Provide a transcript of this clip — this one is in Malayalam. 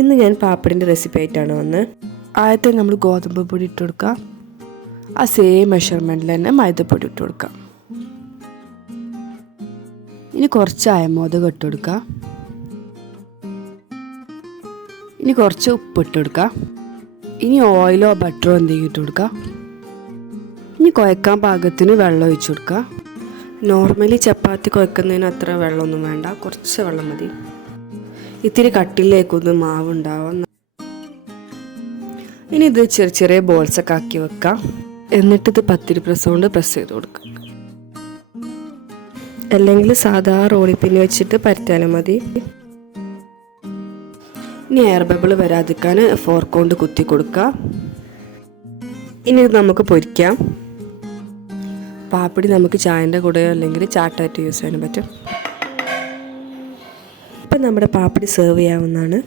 ഇന്ന് ഞാൻ പാപ്പടിൻ്റെ റെസിപ്പി ആയിട്ടാണ് വന്നത്. ആദ്യത്തെ നമ്മൾ ഗോതമ്പ് പൊടി ഇട്ട് കൊടുക്കുക. ആ സെയിം മെഷർമെൻറ്റിൽ തന്നെ മൈദപ്പൊടി ഇട്ട് കൊടുക്കുക. ഇനി കുറച്ച് അയമോദകം ഇട്ട് കൊടുക്കുക. ഇനി കുറച്ച് ഉപ്പ് ഇട്ട് കൊടുക്കുക. ഇനി ഓയിലോ ബട്ടറോ എന്തെങ്കിലും ഇട്ട് കൊടുക്കുക. ഇനി കുഴക്കാൻ പാകത്തിന് വെള്ളം ഒഴിച്ചു കൊടുക്കുക. നോർമലി ചപ്പാത്തി കുഴക്കുന്നതിന് അത്ര വെള്ളമൊന്നും വേണ്ട, കുറച്ച് വെള്ളം മതി. ഇത്തിരി കട്ടിലേക്കൊന്ന് മാവ് ഉണ്ടാവും. ഇനി ഇത് ചെറിയ ചെറിയ ബോൾസൊക്കെ ആക്കി വെക്കാം. എന്നിട്ടിത് പത്തിരി പ്രസ് കൊണ്ട് പ്രസ് ചെയ്ത് കൊടുക്കുക. അല്ലെങ്കിൽ സാധാ റോളിപ്പിന് വെച്ചിട്ട് പരത്താനും മതി. ഇനി എയർ ബബിൾ വരാതിരിക്കാൻ ഫോർക്ക് കൊണ്ട് കുത്തി കൊടുക്കുക. ഇനി ഇത് നമുക്ക് പൊരിക്കാം. പാപ്പടി നമുക്ക് ചായൻ്റെ കൂടെയോ അല്ലെങ്കിൽ ചാട്ടായിട്ട് യൂസ് ചെയ്യാനും പറ്റും. ഇപ്പം നമ്മുടെ പാപ്പടി സെർവ് ചെയ്യാവുന്നതാണ്.